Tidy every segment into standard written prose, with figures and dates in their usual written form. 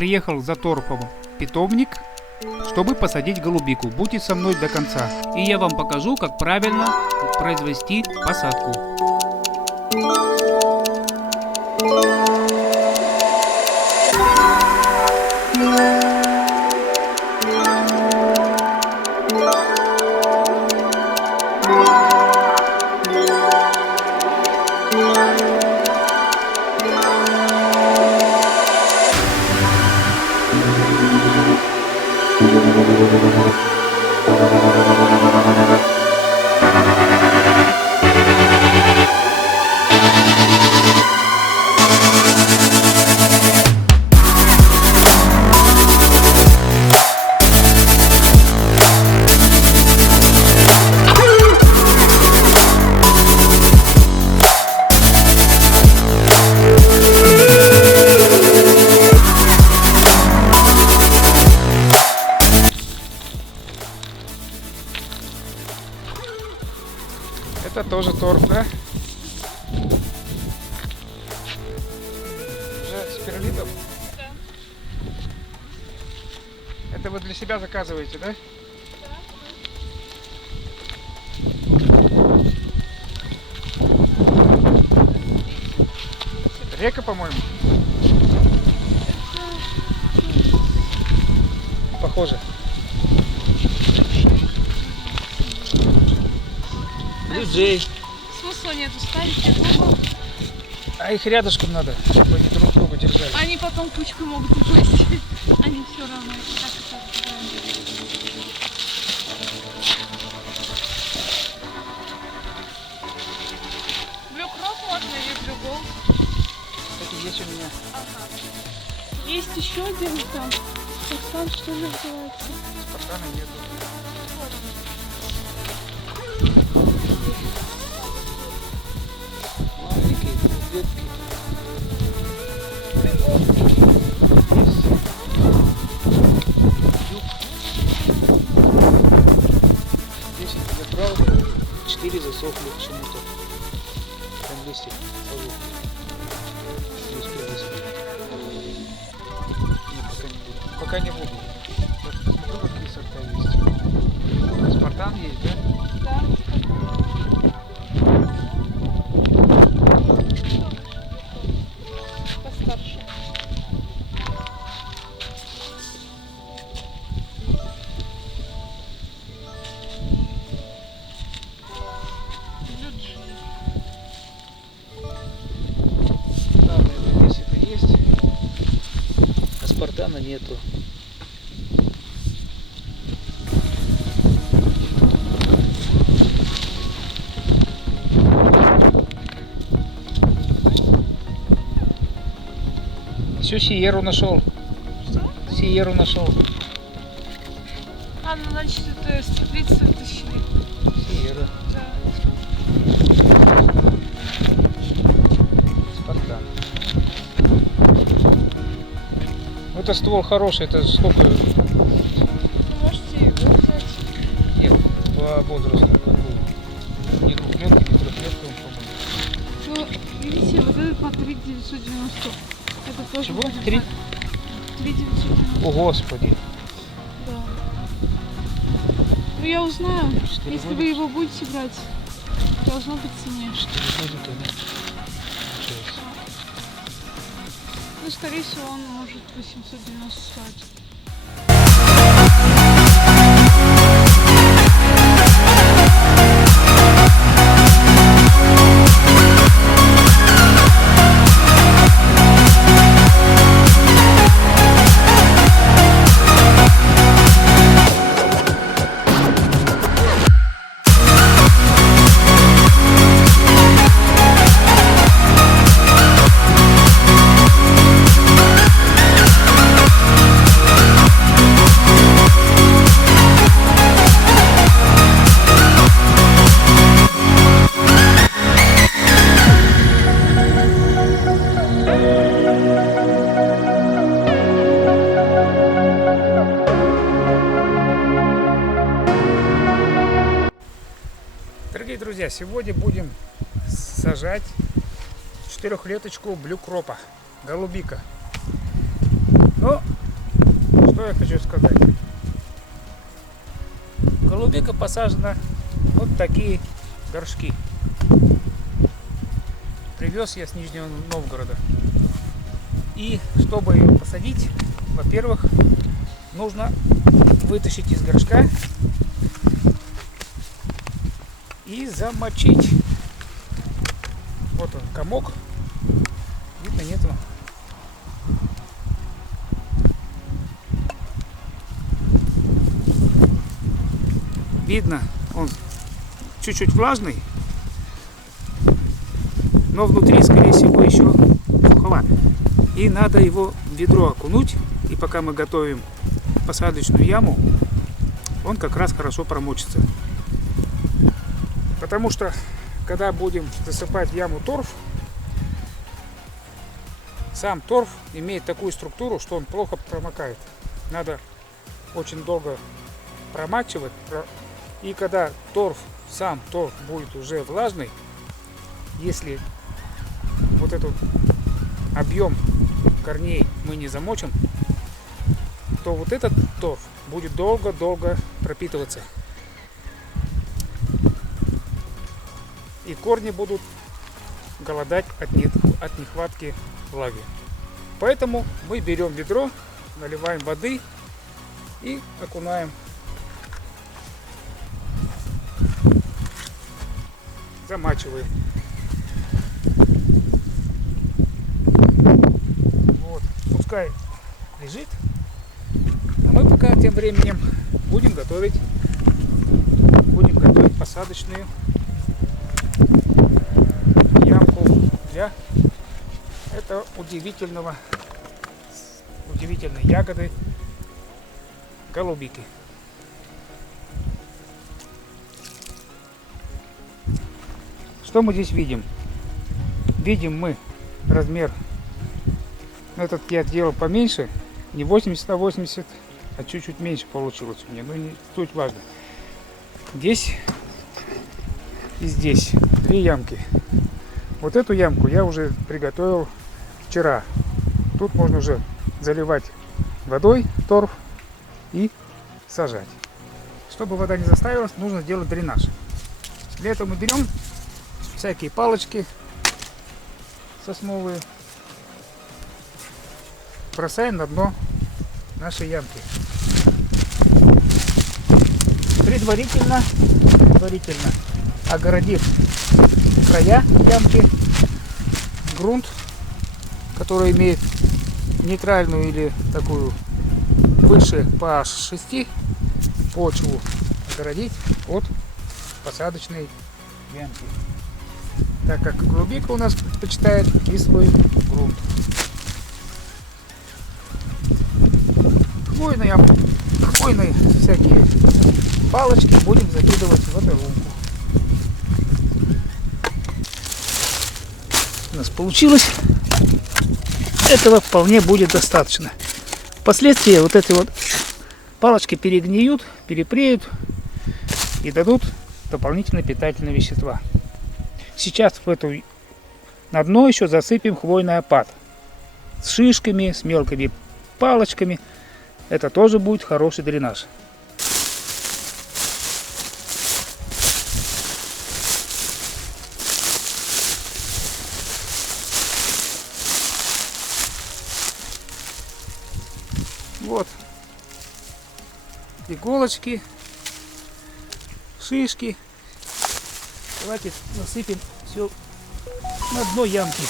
приехал за торфом питомник, чтобы посадить голубику. Будьте со мной до конца. И я вам покажу, как правильно произвести посадку. Это тоже торф, да? Уже с перлитом? Да. Это вы для себя заказываете, да? Река, по-моему. Похоже. Людей. Смысла нету ставить их в угол. А их рядышком надо, чтобы они друг друга держали. Они потом кучкой могут упасть. Они все равно и так и так. Блюкроп можно или блюгол? Кстати, есть у меня. Ага. Есть еще один там. Там что ли называется? Спартана нету. Маленькие ветки. Есть 10 забрал, 4 засохли почему-то. Там листья положил. Не успел высадить. Нет, пока не буду. Сейчас посмотрю, какие сорта есть. Спартан есть, да? Да. Постарше. Да, наверное, здесь это есть. А Спартана нету. Все, Сиеру нашел. Что? Сиеру нашел. А, ну значит это с теплицы вытащили. Сиера. Да. Спартан. Ну, это ствол хороший, это сколько? Вы можете его взять. Нет, по возрасту какому? Не двухметка, не трехметка, по-моему. Ну, видите, вот это по 3,990. Это тоже Чего? будет 3? 3,990. О, Господи. Да. Ну я узнаю, 4 если вы его будете брать, должно быть цене. 4 годика, да? Жесть. Ну, скорее всего, он может 890 стоить. друзья, сегодня будем сажать четырехлеточку блюкропа, голубика. Но я хочу сказать? Голубика посажена вот такие горшки. Привез я с Нижнего Новгорода. И чтобы ее посадить, во-первых, нужно вытащить из горшка и замочить. Вот он, комок. Видно, нету. Видно, он чуть-чуть влажный, но внутри, скорее всего, еще суховат. И надо его в ведро окунуть, и пока мы готовим посадочную яму, он как раз хорошо промочится. Потому что, когда будем засыпать в яму торф, сам торф имеет такую структуру, что он плохо промокает. Надо очень долго промачивать. И когда сам торф будет уже влажный, если вот этот объем корней мы не замочим, то вот этот торф будет долго-долго пропитываться. И корни будут голодать от нехватки влаги. Поэтому мы берем ведро, наливаем воды и окунаем. Замачиваем. Вот, пускай лежит. А мы пока тем временем будем готовить посадочную ямку для этого удивительной ягоды голубики. Что мы здесь видим? Видим мы размер. Этот я делал поменьше, не 80 на 80, а чуть-чуть меньше получилось у меня. Но не суть важно. Здесь и здесь 2 ямки. Вот эту ямку я уже приготовил вчера. Тут можно уже заливать водой торф и сажать. Чтобы вода не заставилась, нужно сделать дренаж. Для этого мы берем всякие палочки сосновые, бросаем на дно нашей ямки. Предварительно огородив края ямки, грунт, который имеет нейтральную или такую выше по 6 почву, огородить от посадочной ямки, так как голубика у нас предпочитает кислый грунт. Хвойные всякие палочки будем закидывать в эту лунку. У нас получилось. Этого вполне будет достаточно. Впоследствии вот эти вот палочки перегниют, перепреют и дадут дополнительные питательные вещества. Сейчас на дно еще засыпем хвойный опад с шишками, с мелкими палочками. Это тоже будет хороший дренаж. Вот иголочки, шишки. Давайте насыпем все на дно ямки.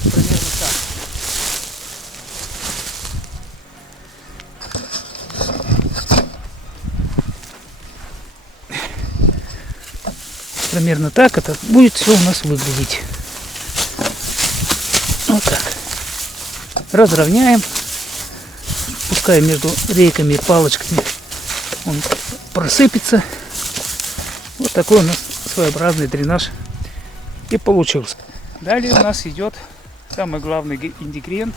Примерно так. Примерно так это будет все у нас выглядеть. Вот так. Разровняем. Пускай между рейками и палочками он просыпется. Вот такой у нас своеобразный дренаж и получился. Далее у нас идет самый главный ингредиент.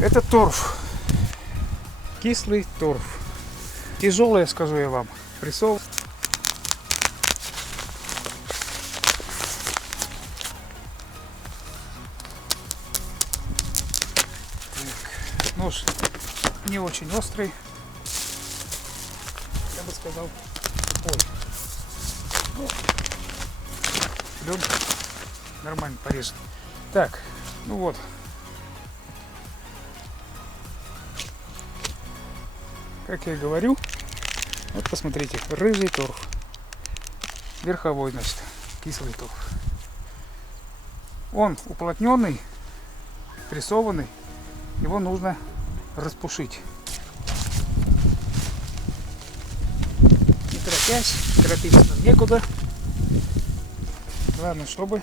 Это торф. Кислый торф. Тяжелый, скажу я вам. Прессовывать. Нож не очень острый. Я бы сказал, ой. Ну, лен нормально порежет. Так, ну вот. Как я и говорю, вот посмотрите, рыжий торф. Верховой, значит, кислый торф. Он уплотненный, прессованный. Его нужно распушить. Не торопясь, торопиться нам некуда. Главное, чтобы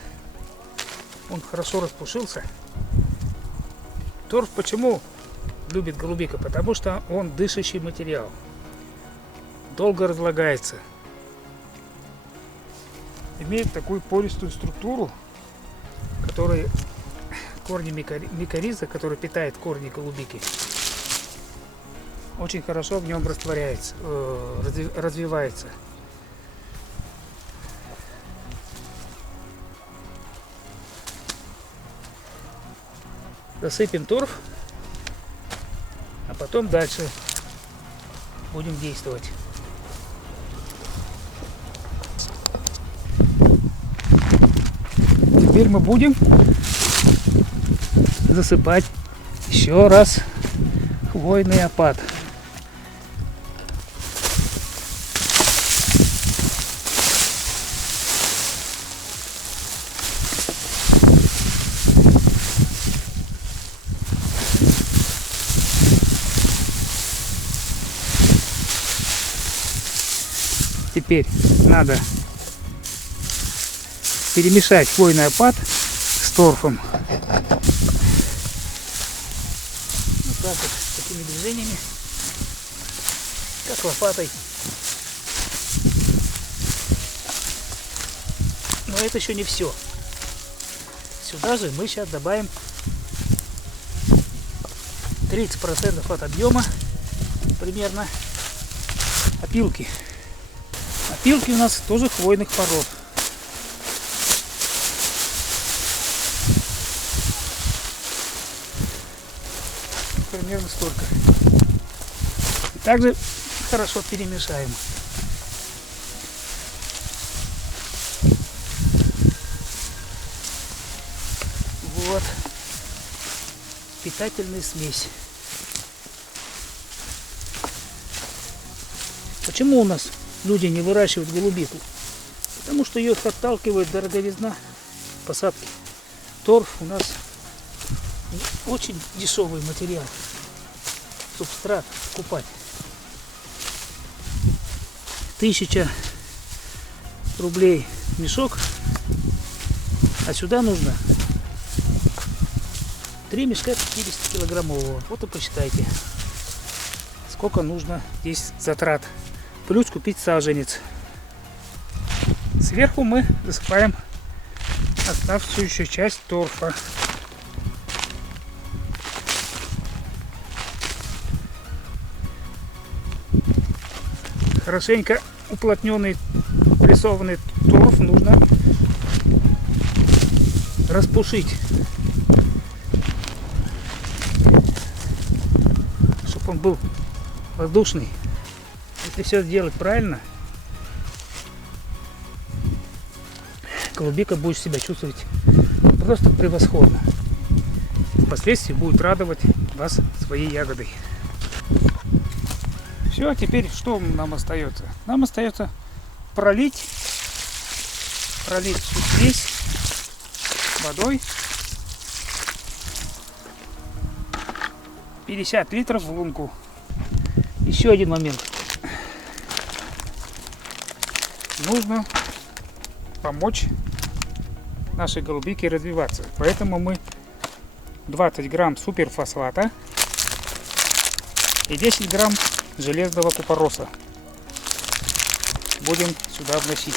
он хорошо распушился. Торф почему любит голубика? Потому что он дышащий материал. Долго разлагается. Имеет такую пористую структуру, которая корни микориза, который питает корни голубики, очень хорошо в нем растворяется, развивается. Засыпем торф, а потом дальше будем действовать. Теперь мы будем засыпать еще раз хвойный опад. Теперь надо перемешать хвойный опад с торфом. Вот так вот, такими движениями, как лопатой. Но это еще не все. Сюда же мы сейчас добавим 30% от объема примерно опилки. Опилки у нас тоже хвойных пород. Примерно столько. И также хорошо перемешаем. Вот. Питательная смесь. Почему у нас люди не выращивают голубику? Потому что ее отталкивает дороговизна посадки. Торф у нас очень дешевый материал. Субстрат покупать. 1000 рублей мешок. А сюда нужно 3 мешка 50-килограммового. Вот и посчитайте, сколько нужно здесь затрат. Плюс купить саженец. Сверху мы засыпаем оставшуюся часть торфа. Хорошенько уплотненный прессованный торф нужно распушить, чтобы он был воздушный. Если все сделать правильно, голубика будет себя чувствовать просто превосходно. Впоследствии будет радовать вас своей ягодой. Все, теперь что нам остается? Нам остается пролить всю смесь водой. 50 литров в лунку. Еще один момент. Нужно помочь нашей голубике развиваться. Поэтому мы 20 грамм суперфосфата и 10 грамм железного купороса будем сюда вносить.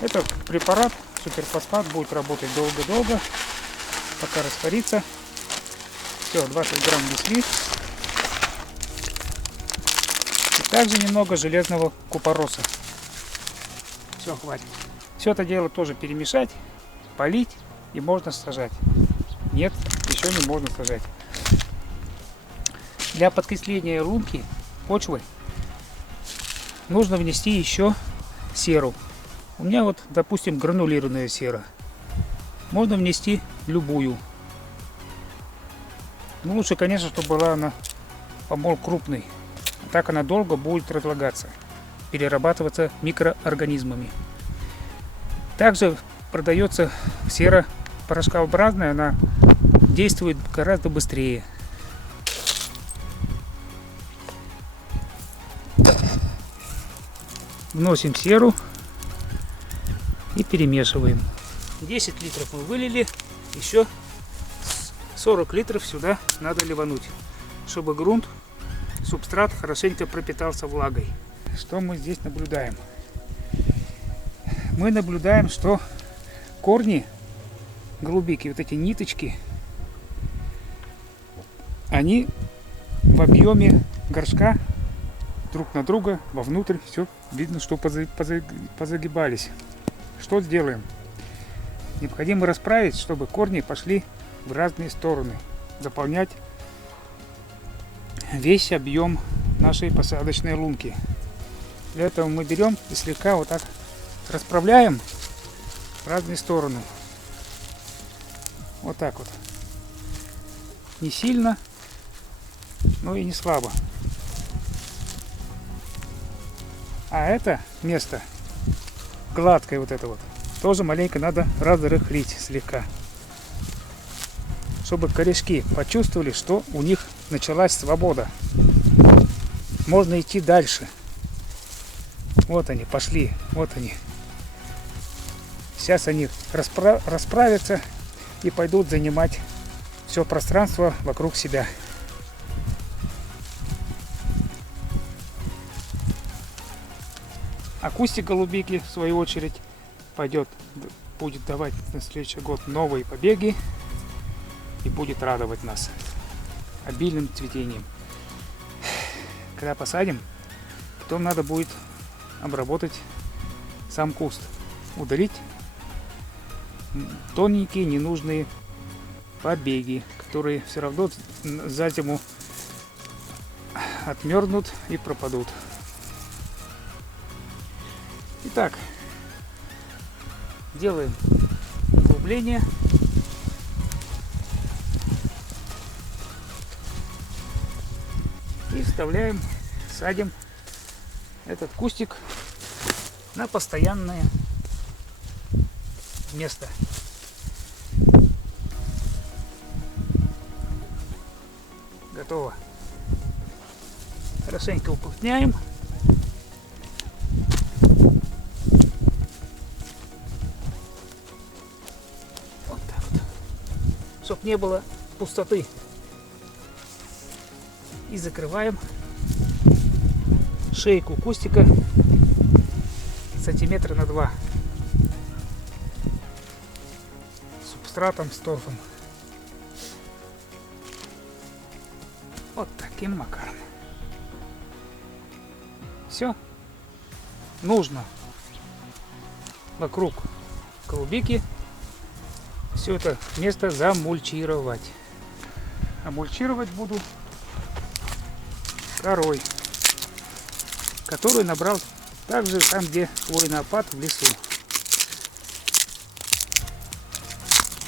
Этот препарат суперфосфат будет работать долго-долго, пока растворится. Все, 20 грамм внесли. И также немного железного купороса. Все, хватит. Все это дело тоже перемешать, полить и можно сажать. Нет, еще не можно сажать. Для подкисления лунки, почвы, нужно внести еще серу. У меня вот, допустим, гранулированная сера. Можно внести любую. Ну, лучше, конечно, чтобы была она помол крупный. А так она долго будет разлагаться, перерабатываться микроорганизмами. Также продается сера порошкообразная, она действует гораздо быстрее. Вносим серу и перемешиваем. 10 литров мы вылили, еще 40 литров сюда надо ливануть, чтобы грунт, субстрат хорошенько пропитался влагой. Что мы здесь наблюдаем? Мы наблюдаем, что корни голубики, вот эти ниточки, они в объеме горшка друг на друга вовнутрь, все видно, что позагибались. Что сделаем? Необходимо расправить, чтобы корни пошли в разные стороны, заполнять весь объем нашей посадочной лунки. Для этого мы берем и слегка вот так расправляем в разные стороны. Вот так вот. Не сильно, но и не слабо. А это место, гладкое вот это вот, тоже маленько надо разрыхлить слегка. Чтобы корешки почувствовали, что у них началась свобода. Можно идти дальше. Вот они пошли, вот они. Сейчас они расправятся и пойдут занимать все пространство вокруг себя. А кустик голубики, в свою очередь, будет давать на следующий год новые побеги и будет радовать нас обильным цветением. Когда посадим, потом надо будет обработать сам куст, удалить тоненькие ненужные побеги, которые все равно за зиму отмерзнут и пропадут. Итак, делаем углубление. И вставляем, садим этот кустик на постоянное место. Готово. Хорошенько уплотняем. Вот так вот. Чтоб не было пустоты. И закрываем шейку кустика сантиметра на 2 субстратом с торфом. Вот таким макаром. Все. Нужно вокруг голубики все это место замульчировать. А мульчировать буду корой, которую набрал также там, где хвойный опад, в лесу.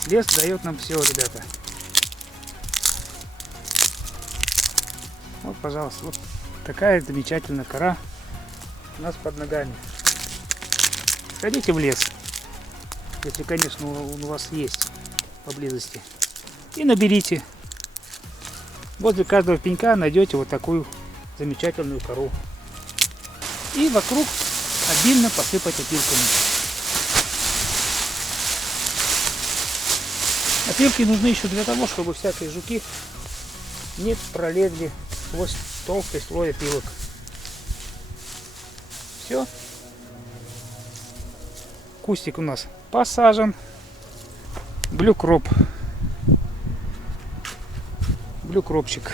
Лес дает нам все, ребята. Вот, пожалуйста, вот такая замечательная кора у нас под ногами. Сходите в лес, если, конечно, он у вас есть поблизости, и наберите. Возле каждого пенька найдете вот такую замечательную кору. И вокруг обильно посыпать опилками. Опилки нужны еще для того, чтобы всякие жуки не пролезли сквозь толстый слой опилок. Все. Кустик у нас посажен. Блюкроп. Блюкропчик.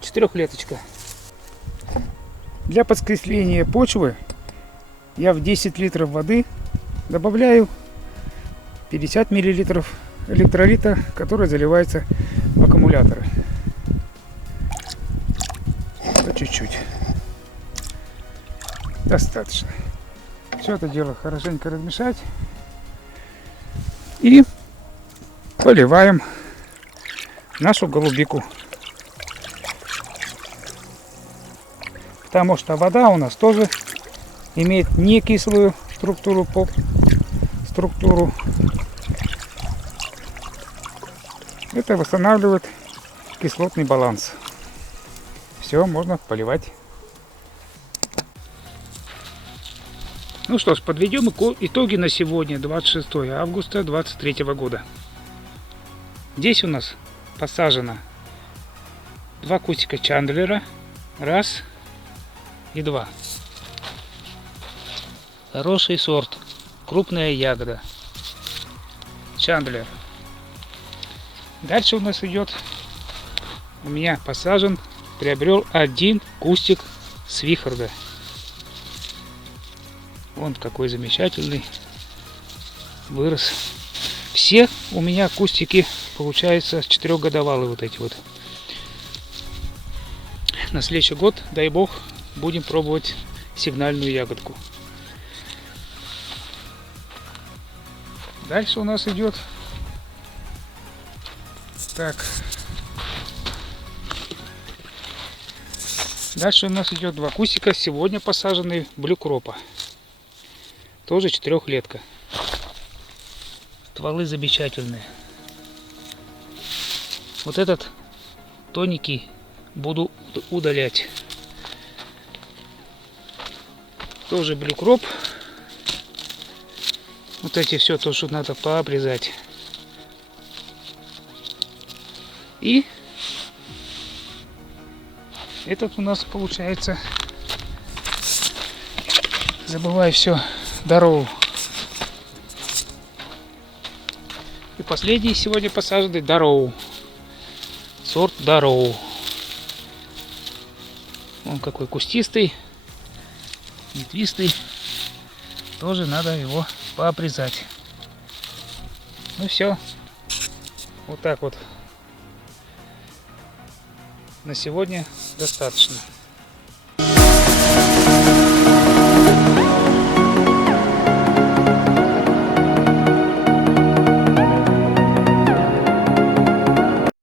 4-леточка. Для подкисления почвы я в 10 литров воды добавляю 50 мл электролита, который заливается в аккумуляторы. чуть-чуть. Достаточно. Все это дело хорошенько размешать. И поливаем нашу голубику. Потому что вода у нас тоже имеет не кислую структуру. Это восстанавливает кислотный баланс. Все, можно поливать. Ну что ж, подведем итоги на сегодня, 26 августа 2023 года. Здесь у нас посажено 2 кустика чандлера. Раз и 2. Хороший сорт. Крупная ягода. Чандлер. Дальше у нас идет, у меня посажен, приобрел 1 кустик Свихарда. Вон какой замечательный вырос. Все у меня кустики, получается, 4-годовалые вот эти вот. На следующий год, дай бог, будем пробовать сигнальную ягодку. Дальше у нас идет так. Дальше у нас идет 2 кустика, сегодня посаженные блюкропа. Тоже 4-летка. Стволы замечательные. Вот этот тоненький буду удалять. Тоже блюкроп. Вот эти все то, что надо пообрезать. И этот у нас получается, забываю все, Дароу. И последний сегодня посаженный Дароу. Сорт Дароу. Он какой кустистый, ветвистый. Тоже надо его пообрезать. Ну все. Вот так вот. На сегодня достаточно.